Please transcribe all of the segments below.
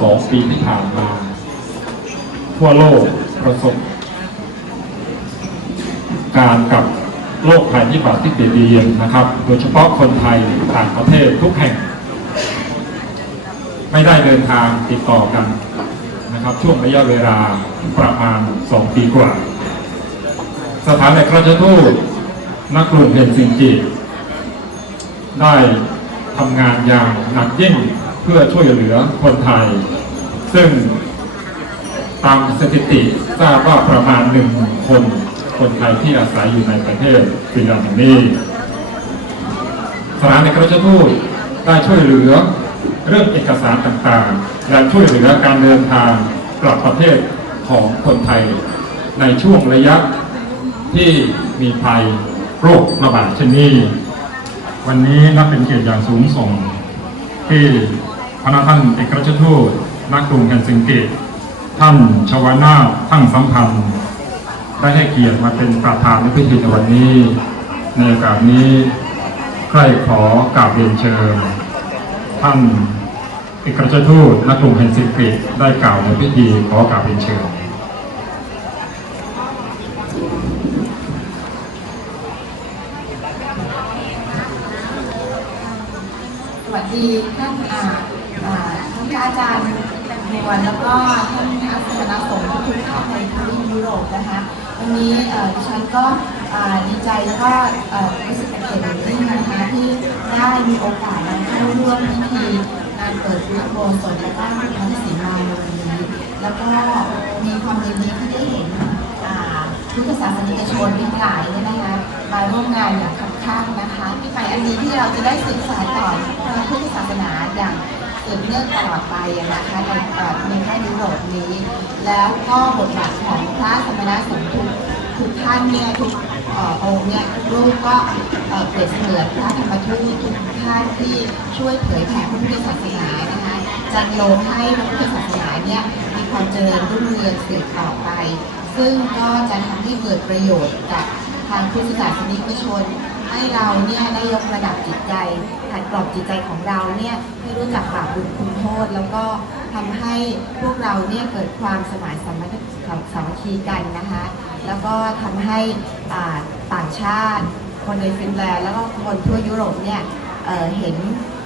สองปีที่ผ่านมา ทั่วโลกประสบ การกับโรคภัยพิบัติที่เบียดเบียนนะครับ โดยเฉพาะคนไทยต่างประเทศทุกแห่ง ไม่ได้เดินทางติดต่อกันนะครับ ช่วงระยะเวลาประมาณ 2 ปีกว่า สถานเอกราชทูตนักกรุงเฮลซิงกิได้ทำงานอย่างหนักยิ่ง เพื่อช่วยเหลือคนไทย ซึ่งตามสถิติทราบว่าประมาณหนึ่งคนคนไทยที่อาศัยอยู่ในประเทศฟินแลนด์แห่งนี้สถานเอกราชทูตได้ช่วยเหลือเรื่องเอกสารต่างๆ และช่วยเหลือการเดินทางกลับประเทศของคนไทย ในช่วงระยะที่มีภัยโรคระบาดเช่นนี้ วันนี้นับเป็นเกียรติอย่างสูงส่ง ที่พระท่านเอกราชทูตนักกรุงเฮลซิงกิท่านชวนาทั้งสัมพันธ์ ได้ให้เกียรติมาเป็นประธานในพิธีในวันนี้ ในโอกาสนี้ใครขอกราบเรียนเชิญ ท่านเอกราชทูตนักกรุงเฮลซิงกิได้กล่าวในพิธีขอกราบเรียนเชิญ วัสดีท่านอาท่านอาจารย์ในวันแล้วก็ท่านพระสมณสงฆ์ทุกท่านในทวีปยุโรปนะคะวันนี้ดิฉันก็ดีใจแล้วก็รู้สึกเป็นเกียรติอย่างยิ่งนะคะที่ได้มีโอกาสมาเข้าร่วมพิธีงานเปิดพุทธโบสถและก็พระศีมาในวันนี้ แล้วก็มีความยินดีที่ได้เห็นพุทธศาสนิกชนทั้งหลายเนี่ยนะคะมาร่วมงานอย่าง คับข้างนะคะที่ไปอันนี้ที่เราจะได้ศึกษาต่อพระพุทธศาสนาอย่างสืบเนื่องตลอดไปนะคะในเอ่อในแค่ยุโรปนี้ แล้วก็บทบาทของพระสมณสงฆ์ทุกทุกท่านเนี่ยทุกองค์เนี่ยทุกรูปก็เอ่อเปรียบเสมือนพระธรรมทูตทุกท่านที่ช่วยเผยแผ่พระพุทธศาสนานะคะจันโยงให้พระพุทธศาสนาเนี่ยมีความเจริญรุ่งเรืองสืบต่อไป ซึ่งก็จะทำให้เกิดประโยชน์กับทางพุทธศาสนิกชน ให้เราเนี่ยได้ยกระดับจิตใจขัดกรอบจิตใจของเราเนี่ยให้รู้จักบาปบุญคุณโทษ แล้วก็ทำให้พวกเราเนี่ยเกิดความสมานสมัคคีสามัคคีกันนะคะ แล้วก็ทำให้ต่างชาติ คนในฟินแลนด์แล้วก็คนทั่วยุโรปเนี่ยเเห็น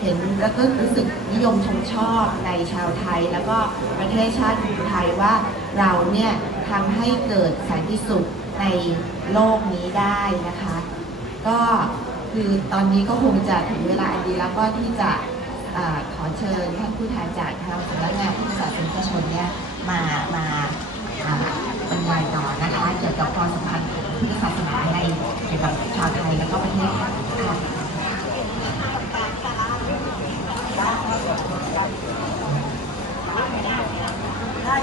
เห็นแล้วก็รู้สึกนิยมชมชอบในชาวไทย แล้วก็ประเทศชาติไทยว่าเราเนี่ยทำให้เกิดสันติสุขในโลกนี้ได้นะคะ ก็คือตอนนี้ก็คงจะถึงเวลาดีแล้วก็ที่จะขอเชิญท่านผู้แทนจากทางสำนักงานพุทธศาสนิกชนเนี่ยมามาบรรยายต่อนะคะเกี่ยวกับความสัมพันธ์พุทธศาสนาในเกี่ยวกับชาวไทยแล้วก็ประเทศค่ะได้